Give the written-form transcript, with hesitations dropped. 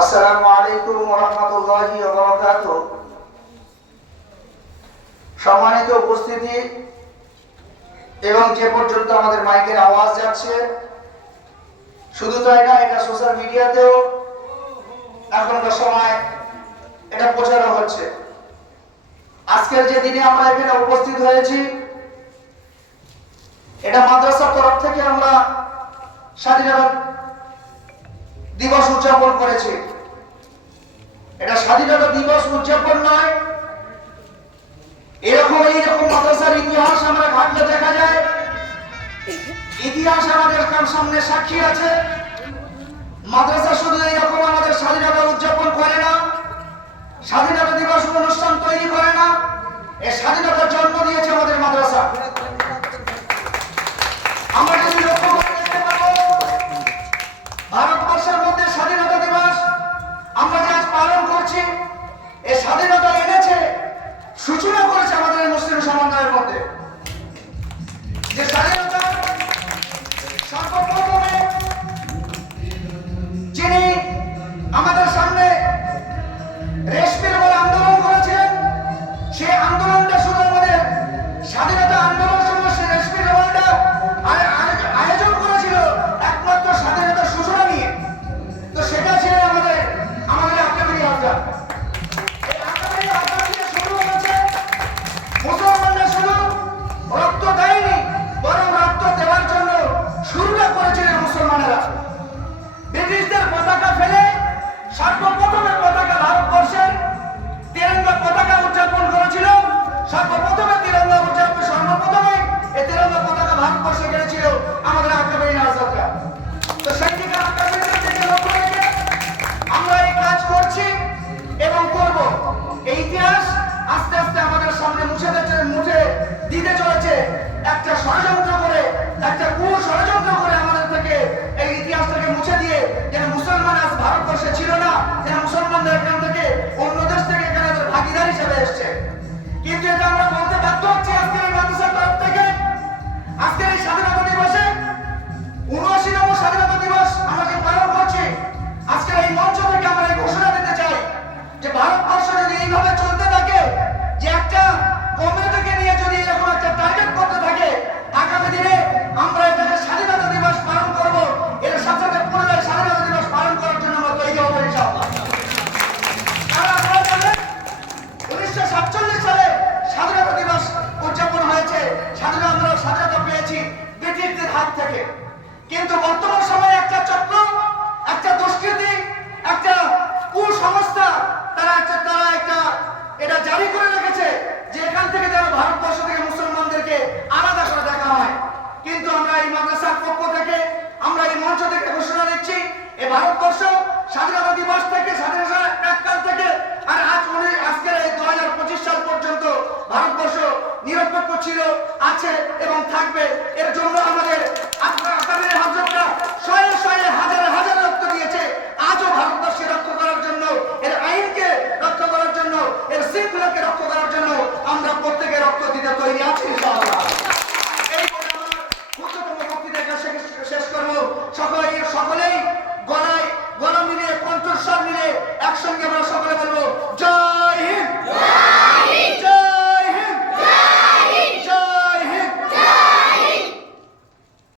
আসসালামু আলাইকুম ওয়া রাহমাতুল্লাহি ওয়া বারাকাতুহু। সম্মানিত উপস্থিতি এবং যে পর্যন্ত আমাদের মাইকের আওয়াজ যাচ্ছে, শুধু তাই না, এটা সোশ্যাল মিডিয়াতেও এখনকার সময় এটা প্রচারও হচ্ছে। আজকের যে দিনে আমরা এখানে উপস্থিত হয়েছি, এটা মাদ্রাসার তরফ থেকে আমরা স্বাধীনতা দিবস উদযাপন করেছি। এটা স্বাধীনতা দিবস উদযাপন নয়, এইরকম মাদ্রাসার ইতিহাস আমরা ঘাটলে দেখা যায়, ইতিহাস আমাদের সামনে সাক্ষী আছে। মাদ্রাসা শুধু এইরকম আমাদের স্বাধীনতা উদযাপন করে না, স্বাধীনতা দিবস অনুষ্ঠান তৈরি করে না, এই স্বাধীনতার জন্ম দিয়েছে আমাদের মাদ্রাসা। আমরা যদি লক্ষ্য করে দেখতে পাবো, ভারতবর্ষের মধ্যে স্বাধীনতা দিবস আমরা যে আজ পালন করছি, এই স্বাধীনতা এনেছে, সূচনা করেছে আমাদের এই মুসলিম সম্প্রদায়ের মধ্যে। যে স্বাধীনতা সর্বপ্রথমে যিনি আমাদের সামনে রেশমি রেবল আন্দোলন করেছিলেন, সেই আন্দোলনটা শুধু আমাদের স্বাধীনতা আন্দোলনের জন্য সেই রেশমি রেবলটা আয়োজন করেছিল একমাত্র স্বাধীনতার সূচনা নিয়ে। তো সেটা ছিল আমাদের আকাবেরী আজাদ। এই আকাবেরী আজাদ দিয়ে শুরু হয়েছে। মুসলমানরা শুধু রক্ত দেয়নি, বরং রক্ত দেওয়ার জন্য শুরুটা করেছিলেন মুসলমানেরা। ব্রিটিশদের পতাকা ফেলে সর্বপ্রথমে পতাকা ভারতবর্ষের তিরঙ্গা পতাকা উদযাপন করেছিল। সর্বপ্রথমে তিরঙ্গা উদযাপন, সর্বপ্রথমে এই তিরঙ্গা পতাকা ভারতবর্ষে গেছিল আমাদের আকাবেরী আজাদরা। তো সেই দিকে আকাবেরীদের দিকে লক্ষ্য রেখে আমরা এই কাজ করছি এবং করব। এই ইতিহাস আস্তে আস্তে আমাদের সামনে মুছে দিতে চলেছে। একটা ষড়যন্ত্র করে, একটা ষড়যন্ত্র করে আমাদের থেকে এই ইতিহাসটাকে মুছে দিয়ে, যেন মুসলমান আজ ভারতবর্ষে ছিল না, যেন মুসলমানদের এখান থেকে অন্য দেশ থেকে এখানে ভাগিদার হিসেবে এসছে। কিন্তু এটা আমরা বলতে বাধ্য হচ্ছি আজকের এই মাদ্রাসার তরফ থেকে। আজকের এই স্বাধীনতা দিবসে ৭৯তম স্বাধীনতা দিবস আমরা যে পালন করছি, আজকের এই মঞ্চ থেকে আমরা এই ঘোষণা দিতে চাই যে ভারতবর্ষ যদি এইভাবে চলতে থাকে, যে একটা কমিউনিটিকে নিয়ে যদি এরকম একটা টার্গেট করতে থাকে, আগামী দিনে আমরা এটাকে স্বাধীনতা দিবস পালন করব, এর সাথে সাথে পুনরায় স্বাধীনতা দিবস পালন করার জন্য আমরা তৈরি হবো ইনশাআল্লাহ। আর আপনারা জানেন ১৯৪৭ সালে স্বাধীনতা দিবস উদযাপন হয়েছে। আমরা স্বাধীনতা পেয়েছি ব্রিটিশদের হাত থেকে। কিন্তু বর্তমান সময়ে একটা চক্র, একটা দুষ্কৃতি, একটা কুসংস্থা তারা এটা জারি করে রেখেছে যে এখান থেকে যেন ভারতবর্ষ থেকে মুসলমানদেরকে আলাদা করে দেখা হয়। কিন্তু আমরা এই মাদ্রাসার পক্ষ থেকে, আমরা এই মঞ্চ থেকে ঘোষণা দিচ্ছি, এই ভারতবর্ষ স্বাধীনতা দিবস থেকে, স্বাধীনতার প্রাক্কাল থেকে আর আজকের এই ২০২৫ সাল পর্যন্ত ভারতবর্ষ নিরপেক্ষ ছিল, আছে এবং থাকবে। এর জন্য আমাদের আকাবেরী হযরত